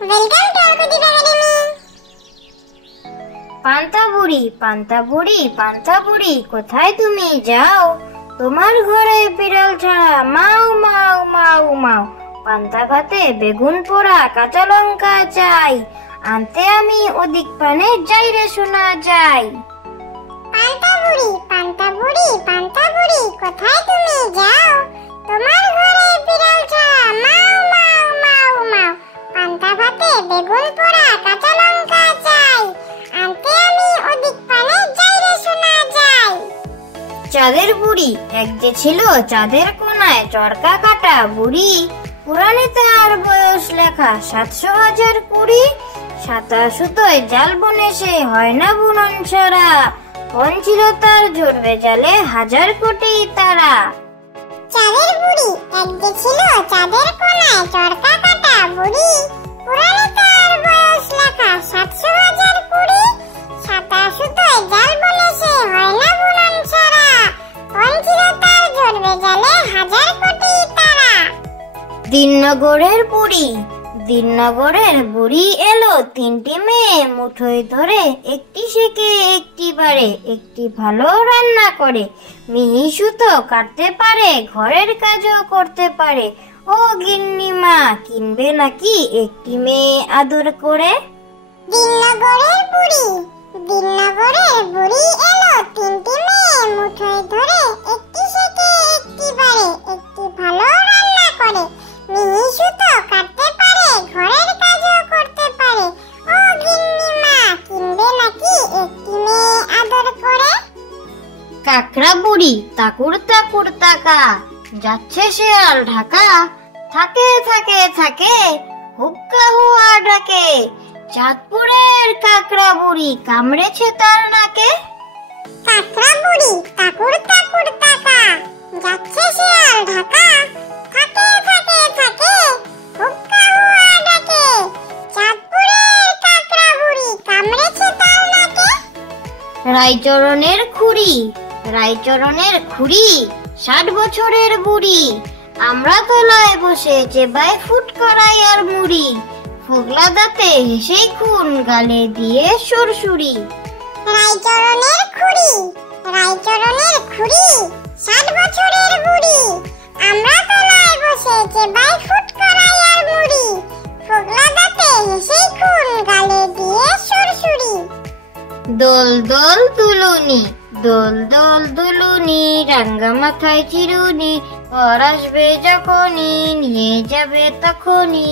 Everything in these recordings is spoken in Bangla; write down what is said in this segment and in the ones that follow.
Welcome to Akuti academy. পান্তা বুড়ি, পান্তা বুড়ি, পান্তা বুড়ি, কোথায় তুমি যাও? তোমার ঘরে বিড়াল ছাড়া মাও মাও মাও মাও। পান্তা ভাতে বেগুন পোড়া কাঁচা লঙ্কা চাই, আনতে আমি ওদিক পানে যাই রে শোনা যাই। পান্তা বুড়ি, পান্তা বুড়ি, পান্তা বুড়ি, কোথায় তুমি যাও? তোমার ঘরে বিড়াল ছাড়া মাও মাও মাও মাও। পান্তা ভাতে বেগুন পোড়া কাঁচা লঙ্কা চাই, আনতে আমি ওদিক পানে যাই রে শোনা যাই। চাঁদের বুড়ি, এক যে ছিল চাঁদের কোনায় চরকা কাটা বুড়ি, পুরাণে তার বয়স লেখা ৭০০,০২০। সাতা সুতোয় জাল বনে সে হয় না বুনন ছাড়া, কোন ছিল তার ঝরবে জালে ১০০০ কোটি তারা। চাঁদের বুড়ি, এক যে ছিল চাঁদের কোনায় চরকা কাটা বুড়ি, পুরাণে তার বয়স লেখা ৭০০,০২০। সাতা সুতোয় জাল বনে সে হয় না বুনন ছাড়া, কোন ছিল তার ঝরবে জালে ১০০০ কোটি তারা। দিননগরের বুড়ি, দিননগরের বুড়ি এলো, তিনটি মেয়ে মুঠোয় ধরে, একটি শেখে একটি পারে, একটি ভালো রান্না করে, মিহি সুতো কাটতে পারে, ঘরের কাজও করতে পারে। ও গিন্নিমা, কিনবে নাকি একটি মেয়ে আদর করে? দিননগরের বুড়ি, দিননগরের বুড়ি এলো, তিনটি মেয়ে মুঠোয় ধরে, একটি শেখে একটি পারে, একটি ভালো রান্না করে, মিহি সুতো কাটতে পারে, ঘরের কাজও করতে পারে। ও গিন্নিমা, কিনবে নাকি একটি মেয়ে আদর করে? কাকড়া বুড়ি, তাকুর তাকুর তাকা, যাচ্ছে শেয়াল ঢাকা, থাকে থাকে থাকে, হুক্কা হুয়া ডাকে, চাঁদপুরের কাকড়া বুড়ি কামড়েছে তার নাকে। কাকড়া বুড়ি, তাকুর তাকুর তাকা, যাচ্ছে শেয়াল ঢাকা, থাকে থাকে থাকে, হুক্কা হুয়া ডাকে, চাঁদপুরের কাকড়া বুড়ি কামড়েছে তার নাকে। রায়চরণের খুড়ি, রায়চরণের খুড়ি ৬০ বছরের বুড়ি, আমরা তলায় বসে চেবায় ফুট করাই আর মুড়ি, ফোগলা দাঁতে হেসেই খুন গালে দিয়ে সুরসুরি। রায়চরণের খুড়ি, রায়চরণের খুড়ি ৬০ বছরের বুড়ি, আমরা তলায় বসে চেবাই ফুট করাই আর মুড়ি, ফোগলা দাঁতে হেসেই খুন গালে দিয়ে সুরসুরি। দোল দোল দুলুনি, দোল দোল দুলুনি, রাঙ্গা মাথায় চিরুনি, পর আসবে যখনই নিয়ে যাবে তখনই।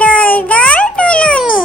দোল দোল দুলুনি,